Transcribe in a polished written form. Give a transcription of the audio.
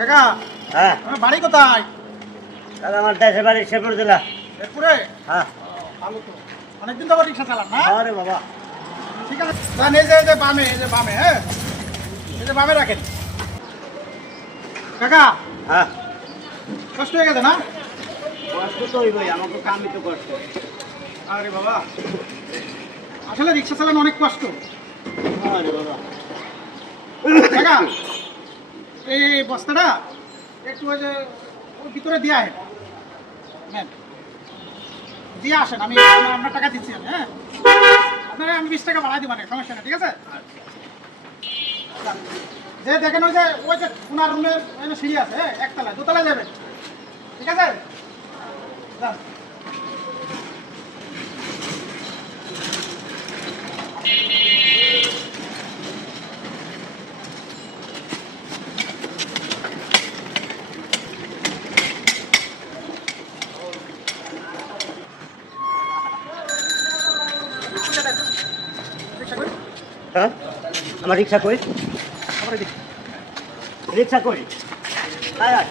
কাকা হ্যাঁ আমার বাড়ি কোথায়? দাদা আমার দেশের বাড়ি শেরপুর জেলা। শেরপুরে? হ্যাঁ ভালো তো, অনেকদিন তো রিক্সা চালান না? আরে বাবা ঠিক আছে যান, এই যে বামে, এই যে বামে, হ্যাঁ এই যে বামে রাখেন। কাকা হ্যাঁ কষ্ট হয়ে গেছে না? কষ্ট তো হইবই, আমাকে কামই তো কষ্ট। আরে বাবা, আসলে রিক্সা চালানো অনেক কষ্ট। আরে বাবা কাকা এই বস্তাটা একটু ওই যে ওর ভিতরে দিয়ে আসেন, নেন দিয়ে আসেন, আমি আপনার টাকা দিচ্ছি আমি, হ্যাঁ আপনারা আমি 20 টাকা বাড়াই দিব না, সমস্যা নেই, ঠিক আছে? যে দেখেন ওই যে ওনার রুমের সিঁড়ি আছে, হ্যাঁ একতলায় দোতলায় যাবেন, ঠিক আছে? যান। রিক্সা কই? হ্যাঁ আমার রিক্সা কই? আমার এদিকে। রিক্সা কই? আয় আয়।